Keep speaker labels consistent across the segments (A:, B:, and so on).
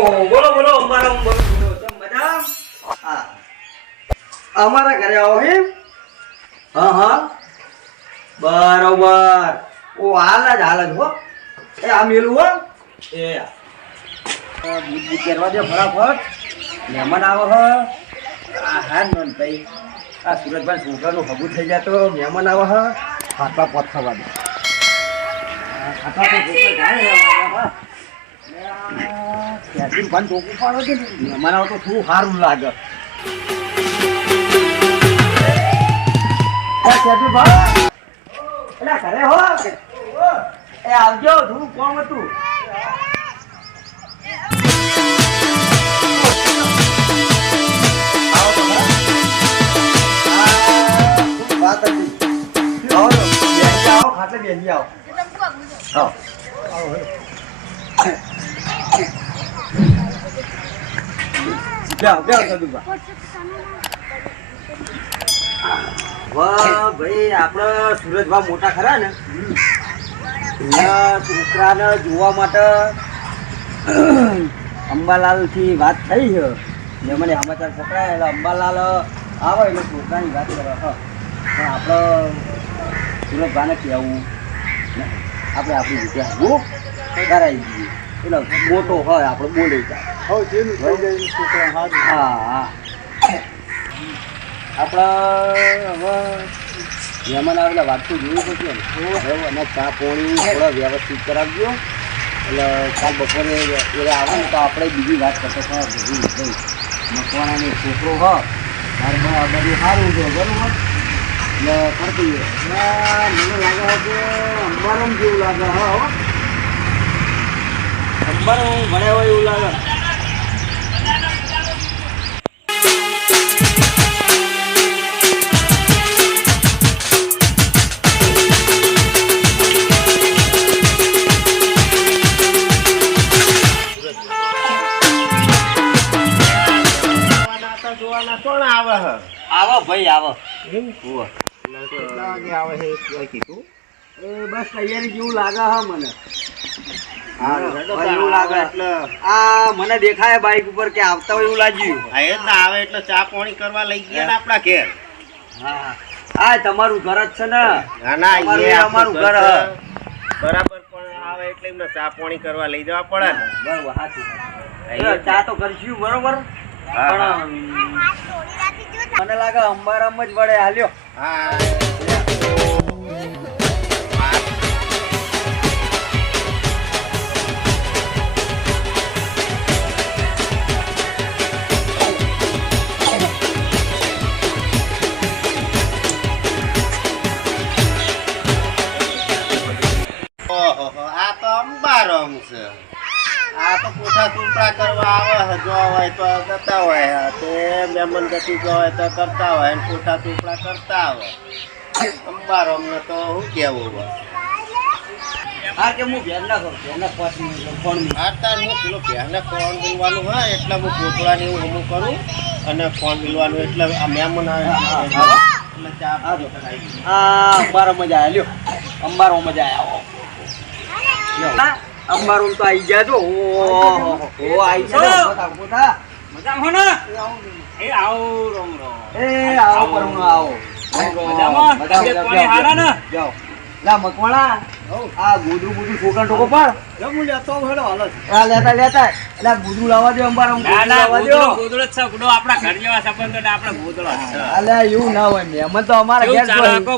A: બોલો બોલો, અમારા હા અમારા ઘરે આવો હે. હા હા. બરોબર. ઓ, હાલ જ હાલ જ, હો. એ, આ મેલું, હો. એ. બૂટ બૂટ પહેરવા દે ફટાફટ. મહેમાન આવો, હ. આ, હા, નોન ભાઈ. આ સુરતભાઈ છોકરાનું હગું થઈ જાય તો મહેમાન આવો, હો. હાથમાં પોત થવા દે. હાથમાં. ત્યાંથી પણ ટોકું પાડો છે ને મહેમાન આવો તો થોડું સારું લાગે એ ઘરે હો એ આવજો થોડું કોમ હતું વાત હતી આવો. તો બેસી આવો આવો આવો આવો હે. બેહો, બેહો, સદુભા. વાહ ભાઈ આપડે સુરજભા મોટા ખરા ને? છોકરાને જોવા માટે અંબાલાલથી વાત થઈ છે. જે મને સમાચાર છોકરા એટલે અંબાલાલ, આવે એટલે છોકરાની વાત કરે. પણ આપણે સુરજભાને કહેવું આપણે આપણી રીતે હગું કરાવી દઈએ એટલે મોટો હોય આપણે બોલી જાય હા હા. આપણા હવે મહેમાન આવેલા વાતતું જોયું પછી ને? અને ચા પોણી થોડા વ્યવસ્થિત કરાવજો. એટલે કાલ બપોરે એ આવે ને તો આપણે બીજી વાત કરતા પણ બધું ભાઈ મકવાણાનો છોકરો હો તારે આ બધું સારું છે બરાબર? એટલે કરતી મને લાગે છે અંબારામ જેવું લાગે હા. હો આવે ભણ્યા હોય એવું લાગે. આવો ભાઈ આવો. ઉવ્વ. એ બસ તૈયારી જેવું લાગે હા મને. એવું લાગે. આ મને દેખાય બાઈક ઉપર કે આવતા હોય એવું લાગ્યું.
B: એ જ ના આવે એટલે ચા પાણી કરવા લઈ ગયા ને આપણા ઘેર.
A: હા આ તમારું ઘર જ છે ને?
B: ના એ
A: અમારું
B: ઘર બરાબર પણ આવે એટલે એમને ચા પાણી કરવા લઈ જવા પડે ને.
A: બરોબર સાચું ચા તો કરશું બરોબર?
B: હા, હા.
A: પણ મને લાગે અંબારામ જ વડે હાલ્યો.
B: હા. હોય તો કરતા હોય. હા. તે મહેમાન ગતિ હોય તો કરતા હોય. અને કોઠા ટુકડા કરતા હોય. અંબારો અમને તો શું કેવું હોય.
A: હા કે હું ભેર કરું ભેર પાંચ મિનિટ ફોન
B: હું પેલો મિલવાનું હોય એટલે હું કોતરા ને એવું હમું કરું અને ફોન મિલવાનું એટલે આ મહેમાન આવે
A: હા, હા.
B: એટલે ચા
A: હા અંબારો મજા આવ્યો લ્યો. અંબારો મજા આયા. લ્યો. તો આઈ ગયા જો ઓ આઈ ગયા પોતા પોતા
C: હો ને? એ આવો. રોમ રો
A: એ આવો પરમણો આવો.
C: મજામાં? પાણી હારા ને?
A: જાઓ લા મકવાણા. આ ગુદુ ગુદુ છોકરા ટોકો પર આ લેતા લેતા. એટલે ગુદુ લાવવા દે અંબાર
C: ના, ના, ગુદુ ગુદુ છે. ગોદડો આપણા ઘર જેવા સંબંધો ને આપણે ગુદુ છે.
A: અલ્યા એવું ના હોય અમે તો અમારા ઘેર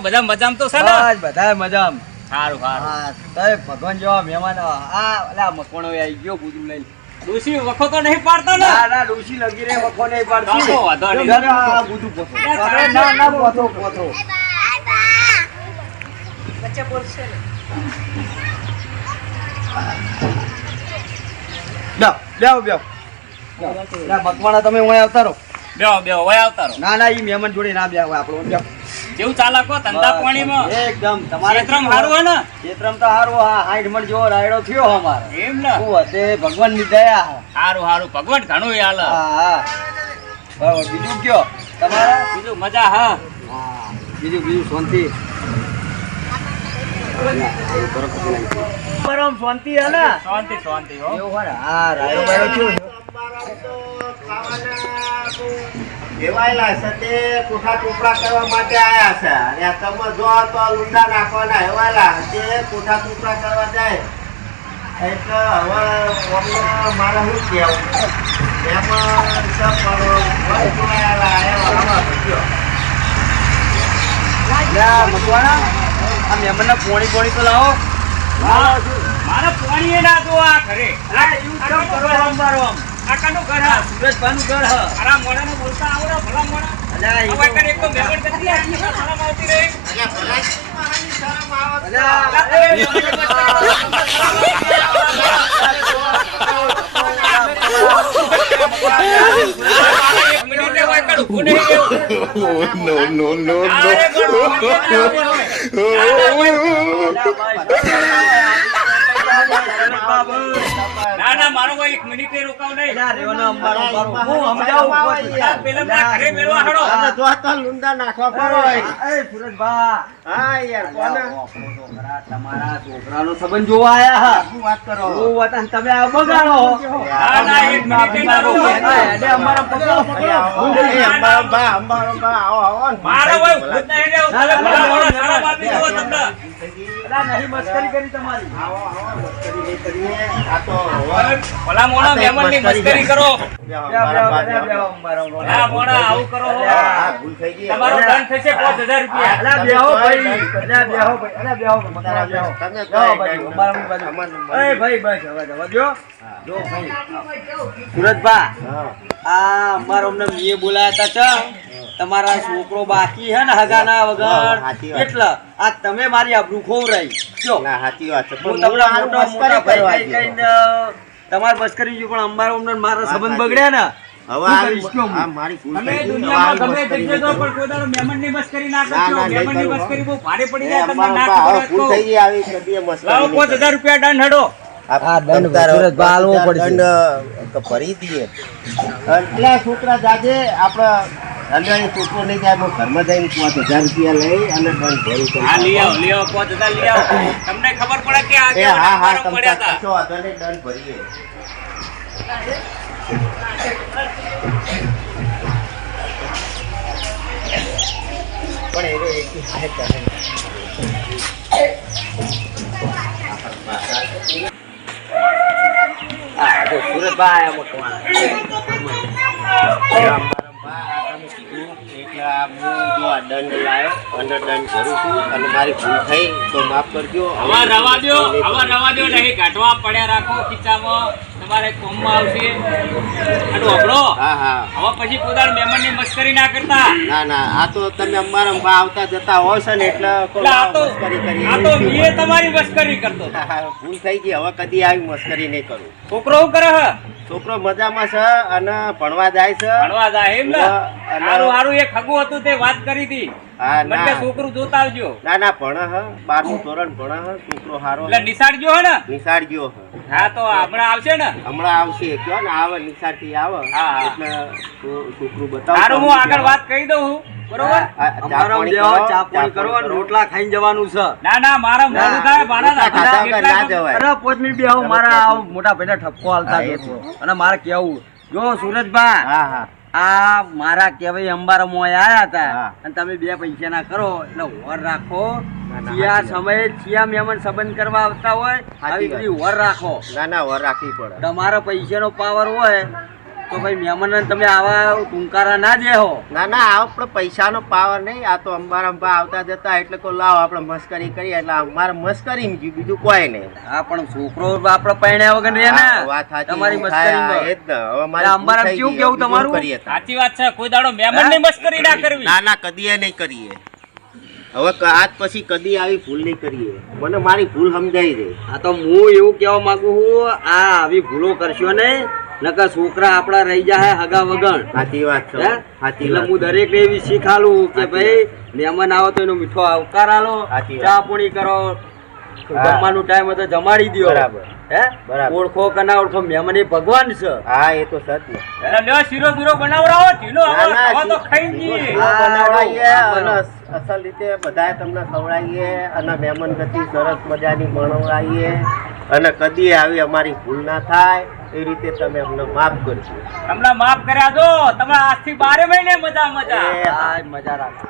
C: બધા મજામાં તો છે. ને?
A: બધા મજામાં.
C: સારું, સારું.
A: હા તોય ભગવાન જેવા મહેમાન આ અલ્યા મકોણો આવી ગયો ગુજરું લઈને
C: ડોશી વખો તો નહીં પાડતો ને?
A: ના ના ડોશી લગી રે વખો નહીં પાડતો
C: તો વાંધો નહીં.
A: ના ગુદરું પોથો. અરે ના ના પોથો પોથો બેહો, બેહો, બેહો. ના, મકવાણા તમે અહીં આવતા રહો
C: બેહો, બેહો, વહી આવતા રહો.
A: ના ના ઈ મહેમાન જોડે ના બેહો આપણો બેહો.
C: કેવું ચાલે આખો? ધંધા પાણીમાં?
A: એકદમ તમારે
C: ક્ષેત્રમ સારું હોય ને?
A: ક્ષેત્રમ તો સારું હા હાઈઠ મણ જેવો રાયડો થયો અમારો.
C: એમ ને?
A: હું હતે ભગવાનની દયા.
C: સારું, સારું. ભગવાન ઘણું હાલ.
A: હા હા. બરાબર બીજું કયો? તમારે?
C: બીજું મજા હા.
A: હા બીજું બીજું શાંતિ. પરમ શાંતિ હે ને?
C: શાંતિ શાંતિ હો.
A: એવું હોય હા રાયડો બાયડો થયો
B: લેવાયેલા છે તે કોઠા ટુકડા કરવા માટે આયા છે. અને તમે જો તો લુંડા નાખવાના. હેવાયેલા તે કોઠા ટુકડા કરવા જાય. એટલે હવે મારે શું કહેવું? એમાં
A: મહેમાનને પોણી પોણી તો લાવો.
C: મારે પોણી ના જો આ ઘરે
A: એવું કરો અંબારો આમ?
C: આ કાનું ઘર હા
A: સુરજભાઈનું ઘર હ.
C: અરે મોઢાને બોલતા આવડે ભલા મોઢા
A: અલ્યા,
C: હવે કને એક તો મહેમાન કરતી આવી છે, શરમ આવતી
B: એટલે ભલાઈ મારાની શરમ આવે છે.
A: અલ્યા,
D: no, no, no,
C: ઊભું ના ના મારો કોઈ એક મિનિટે રોકાવ નહીં
A: હું સમજાવું.
C: પેલા ઘરે મેળવા હાડો
B: જો લુંડા નાખવા પડો
A: એ, સુરજભા.
B: હા યાર કોને
A: તમારા છોકરાનો સંબંધ જોવા આયા હા
B: શું વાત કરો
A: હું વતન તમે આ બગાડો
C: ના ના એક મિનિટે ના
A: એટલે અમારા પકડો પકડો
B: એ બા અંબારો બા આવો આવો
C: મારો હોય ભૂત નહીં રહેવું. તમે ભલા મોઢા શરમ આપી તમને
A: નહીં મસ્કરી કરી તમારી
B: આવો આવો મસ્કરી નહીં
C: ભલા મોઢા મહેમાનની મસ્કરી કરો.
A: બેહો, બેહો, બેહો, બેહો, અંબારો.
C: ભલા મોઢા આવું કરો હો.
B: હા, ભૂલ થઈ ગઈ.
C: તમારો દંડ થશે પાંચ હજાર રૂપિયા.
A: અલ્યા, બેહો ભાઈ. અલ્યા, બેહો ભાઈ. અલ્યા, બેહો મકવાણા, બેહો.
B: તમે
A: બેહો બાજુ,
B: કઈ
A: બાજુ. એ ભાઈ બસ હવે જવા દ્યો. જો. ભાઈ. સુરજભા આ અમારો અમને મેં બોલાયા હતા તમારા છોકરો બાકી હે ને હગાના
B: હા,
A: વગર. એટલે આ તમે મારી આબરૂ ખોવરાઈ જો.
B: ના, સાચી વાત છે.
A: હું તમને મોટો મોટા ભાઈ. કઈને તમારે બસ કરી જો પણ અમારો અમને મારા સંબંધ બગડ્યા ને.
B: હવે? આ મારી ફૂલ
C: તમે દુનિયામાં ગમે તે
B: મસ્કરી
C: પણ કોઈ દાડો મહેમાનની બસ કરી
B: ના,
C: કરજો મહેમાનની
B: બસ
C: કરી બહુ ભારે પડી જાય તમને ના ખબર
B: ભૂલ થઈ ગઈ આવી કદી બસ
C: લાવો
B: નહીં
C: પાંચ હજાર રૂપિયા દંડ હડો.
A: આ દંડ
B: તમતાર
A: સુરજભા આલવો
B: દંડ ભરી દઈએ. એટલે છોકરા જાજે આપણે અંદર એ જાય હું ઘરમાં જઈને પાંચ હજાર રૂપિયા લઈ અને દંડ ભરું તો
C: હા લઈ આવો લઈ આવો પાંચ હજાર લઈ આવો. તમને ખબર પડે કે આ
B: એ
C: કેવા
B: હા હા
C: નંબરો પડ્યા
B: કશો વાંધો નહીં, દંડ ભરીએ. પણ એનો એકી કરે
A: હા સુરજભા આયા મકવાણા.
B: એટલે આ હું જો આ દંડ લાવ્યો અને દંડ ભરું છું અને મારી ભૂલ થઈ તો માફ કરજો.
C: આવા રવા દો આવા રવા દો નહીં કાઢવા પડ્યા રાખો ખીચામાં તમારે કોમમાં આવશે. આટલો વાપરો
B: હા હા.
C: હવે પછી પોતાના મહેમાનની મસ્કરી ના કરતા.
B: ના ના આ તો તમે અમારા બા આવતા જતા હો છે ને એટલે
C: આ તો
B: મસ્કરી કરી
C: આ તો મેં તમારી મસ્કરી કરતો.
B: ભૂલ થઈ ગઈ હવે કદી આવી મસ્કરી નહીં કરું.
C: છોકરો શું કરે હે
B: છોકરો મજામાં છે અને ભણવા જાય છે.
C: ભણવા જાય એમ ને? સારું સારું એ ખગું હતું તે વાત કરી હતી.
B: હા ના.
C: છોકરું જોતા આવજો.
B: ના ના ભણે હ બારમું ધોરણ ભણે હ છોકરો હારો
C: એટલે નિશાળ ગયો ને
B: નિશાળ ગયો હ.
C: હા તો હમણાં આવશે ને?
B: હમણાં આવશે. કયો ને આવે નિશાળથી આવે.
C: હા, હા.
B: એટલે છોકરું બતાવ
C: હારું હું આગળ વાત કહી દઉં બરોબર?
A: ચા પાણી કરો રોટલા ખાઈને જવાનું છે.
C: ના ના મારા મોઢું થાય મારા
B: રોટલા ખાધા વગર
C: કેટલા
B: ના જવાય.
A: અરે પાંચ મિનિટ બેહો મારા મોટા ભાઈને ઠપકો હાલતા. અને મારે કેવું જો સુરજભાઈ
B: હા હા.
A: આ મારા કેવાય અંબારા મોય આયા હતા. અને તમે બે પૈસા ના કરો એટલે વર રાખો.
B: ના, ના,
A: ચિયા સમયે ચિયા મેમન સંબંધ કરવા આવતા હોય આવી બધી વર રાખો.
B: ના ના વર રાખવી પડે.
A: તમારો પૈસાનો પાવર હોય તો ભાઈ મહેમાનને તમે આવા ટૂંકારા ના દેહો
B: ના ના આપણે પૈસાનો પાવર નહીં. આ તો અંબાર અંબા આવતા જતા એટલે કોઈ લાવ આપણે મસ્કરી કરીએ. એટલે અમારે મસ્કરી ગયું બીજું કોઈ નહીં.
A: હા પણ છોકરો આપડે પરણ્યા વગર રહે ને
B: વાત સાચી.
A: તમારી
B: મસ્કરી થાય, એ જ ને. હવે મારી
A: એટલે અંબારામ
B: ભૂલ થઈ
A: કેવું કેવું તમારું?
B: કરીએ
C: સાચી વાત છે કોઈ દાડો મહેમાનની મસ્કરી ના કરવી.
B: ના ના કદી એ નહીં કરીએ. હવે આજ પછી કદી આવી ભૂલ નહીં કરીએ. મને મારી ભૂલ સમજાઈ દે
A: આ તો હું એવું કહેવા માંગુ છું આ આવી ભૂલો કરશો નહીં. નકર છોકરા આપડા રહી જાય હગા વગર
B: સાચી વાત છે. સાચી
A: એટલે હું દરેક ને એવી શીખાલું કે ભાઈ મહેમાન આવો તો એનો મીઠો આવકાર આલો. ચા પૂણી કરો. જમવાનું ટાઈમ હતો જમાડી દ્યો.
B: બરાબર.
A: હે?
B: બરાબર.
A: ઓળખો કે ના ઓળખો મહેમાન એ ભગવાન છે.
B: હા એ તો સત્ય.
C: એટલે લ્યો શીરો બીરો બનાવરાવો ઢીલો હવે તો ખાઈ જઈએ.
A: હા,
B: અને અસલ રીતે બધાએ તમને ખવડાવીએ અને મહેમાન ગતિ સરસ મજાની ભણાવડાવીએ અને કદી આવી અમારી ભૂલ ના થાય. એ રીતે તમે અમને માફ કરજો.
C: તમને માફ કર્યા દો તમે આજથી બારે મહિને મજા મજા.
A: મજા રાખો.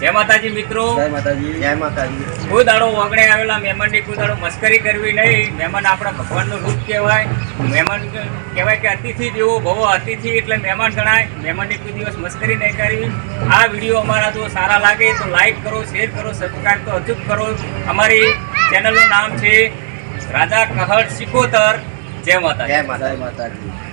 C: જય માતાજી મિત્રો.
A: જય માતાજી.
B: જય માતાજી.
C: કોઈ દાડો આવેલા મહેમાનની કોઈ દાડો મસ્કરી કરવી નહીં. મહેમાન આપણા ભગવાનનું રૂપ કહેવાય. મહેમાન કહેવાય કે અતિથિ જેવો ભવો અતિથિ એટલે મહેમાન ગણાય. મહેમાનની કોઈ દિવસ મસ્કરી નહીં કરવી. આ વીડિયો અમારા જો સારા લાગે તો લાઈક કરો શેર કરો સબસ્ક્રાઈબ તો અચૂક કરો. અમારી ચેનલનું નામ છે રાજા કહળ સિકોતર. જય માતા
B: જય
A: જય
B: માતાજી
A: માતાજી.